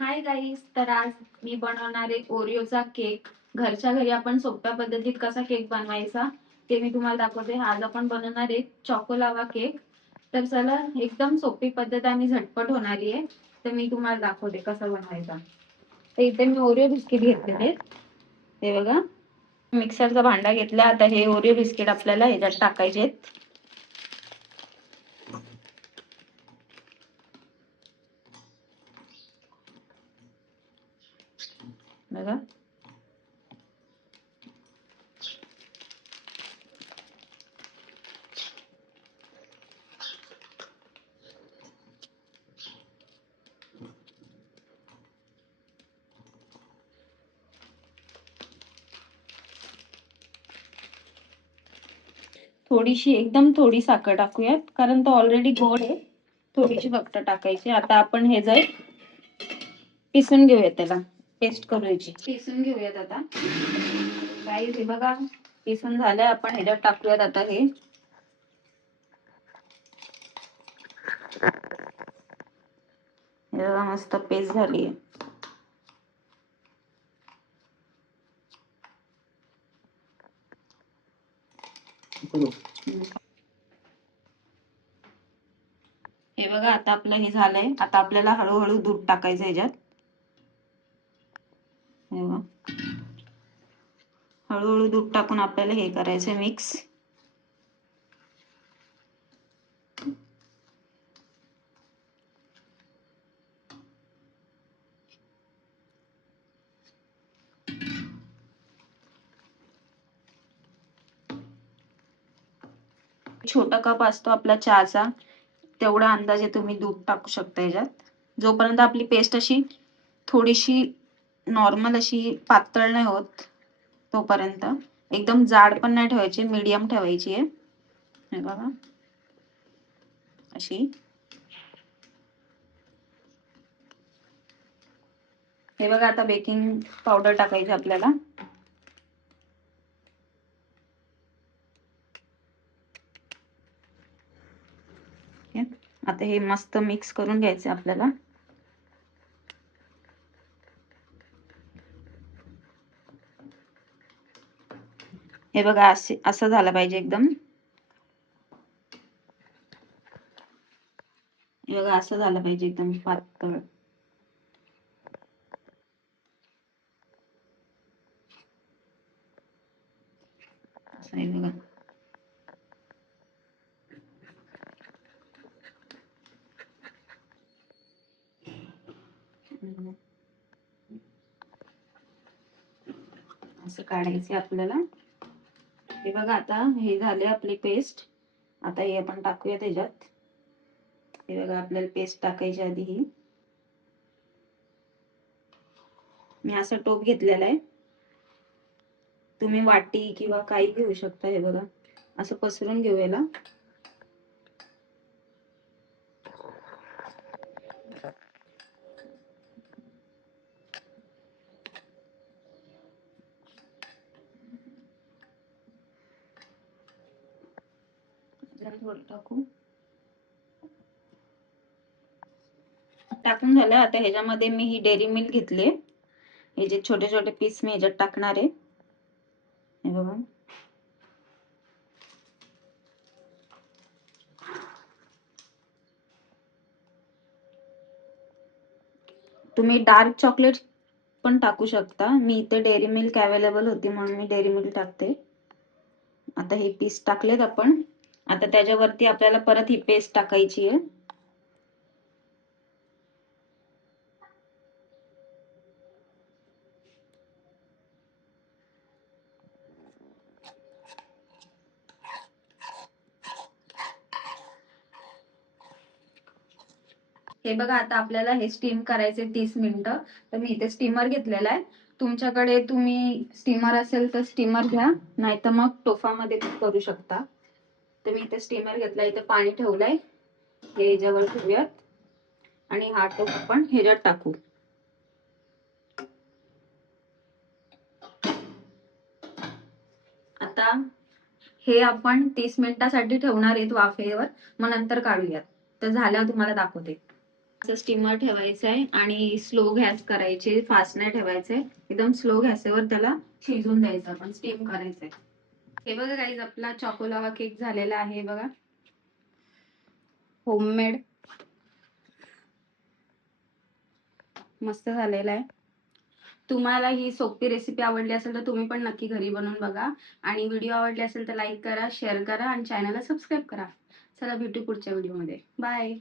Hi guys, तर आज मी बनवणार आहे ओरिओचा केक. घरच्या घरी आपण सोप्या पद्धतीत कसा केक बनवायचा ते मी तुम्हाला दाखवते. आज आपण बनवणार आहे चॉको लावा केक. तर चला, एकदम सोपी पद्धत आणि झटपट होणारी आहे. तर मी तुम्हाला दाखवते कसा बनवायचा. तर इथे मी ओरिओ बिस्किट घेतलेले, हे बघा. मिक्सरचा भांडा घेतला. आता हे ओरिओ बिस्किट आपल्याला ह्याच्यात टाकायचे. बघा, थोडीशी, एकदम थोडी साखर टाकूयात, कारण तो ऑलरेडी गोड आहे. थोडीशी फक्त टाकायची. आता आपण हे जर पिसून घेऊयात, त्याला पेस्ट करायची, पिसून घेऊयात. आता काही हे बघा, पिसून झालंय. आपण ह्याच्यात टाकूयात आता हे. मस्त पेस्ट झाली. हे बघा, आता आपलं हे झालंय. आता आपल्याला हळूहळू दूध टाकायचं ह्याच्यात. हळूहळू दूध टाकून आपल्याला हे करायचंय मिक्स. छोटा कप असतो आपला चहाचा, तेवढा अंदाजे तुम्ही दूध टाकू शकता ह्याच्यात. जोपर्यंत आपली पेस्ट अशी थोडीशी नॉर्मल अशी पातळ नाही होत तोपर्यंत. एकदम जाड पण नाही ठेवायची, मीडियम ठेवायची आहे. हे बघा, अशी. हे बघा, आता बेकिंग पावडर टाकायची आपल्याला. आता हे मस्त मिक्स करून घ्यायचं आपल्याला. हे बघा, असं झालं पाहिजे एकदम. हे बघा, असं झालं पाहिजे एकदम पातळ. असं आहे बघा. असं काढायचे आपल्याला. हे बघा, आता हे झाले आपली पेस्ट. आता हे आपण टाकूया त्याच्यात. हे बघा, आपल्याला पेस्ट टाकायची आधी ही. मी असं टोप घेतलेला आहे. तुम्ही वाटी किंवा काही घेऊ शकता. हे बघा, असं पसरून घेऊया. थोडं टाकून झालं. आता ह्याच्यामध्ये मी ही डेअरी मिल्क घेतले. हे जे छोटे छोटे पीस मी ह्याच्यात टाकणार आहे. हे बघा, तुम्ही डार्क चॉकलेट पण टाकू शकता. मी इथे डेअरी मिल्क अवेलेबल होती म्हणून मी डेअरी मिल्क टाकते. आता हे पीस टाकलेत आपण. आता त्याच्यावरती आपल्याला परत ही पेस्ट टाकायची आहे. हे बघा, आता आपल्याला हे स्टीम करायचे 30 मिनिटं. तर मी इथे स्टीमर घेतलेला आहे. तुमच्याकडे तुम्ही स्टीमर असेल तर स्टीमर घ्या, नाहीतर मग टोफामध्ये करू शकता. तर मी इथे स्टीमर घेतलाय. इथे पाणी ठेवलंय, हे ह्याच्यावर ठेवूयात आणि हा टोप आपण ह्याच्यात टाकू. आता हे आपण 30 मिनिटासाठी ठेवणार आहेत वाफेवर, मग नंतर काढूयात. तर झाल्यावर तुम्हाला दाखवते. असं स्टीमर ठेवायचं आहे आणि स्लो गॅस करायचे, फास्ट नाही ठेवायचे, एकदम स्लो गॅसवर त्याला शिजून द्यायचं, आपण स्टीम करायचंय. हे बघा गाईज, आपला चॉको लावा केक झालेला आहे बघा, होममेड, मस्त झालेला आहे. तुम्हाला ही सोपी रेसिपी आवडली असेल तर तुम्ही पण नक्की घरी बनवून बघा आणि व्हिडिओ आवडली असेल तर लाईक करा, शेअर करा आणि चॅनलला सबस्क्राईब करा. चला भेटू पुढच्या व्हिडिओमध्ये. बाय.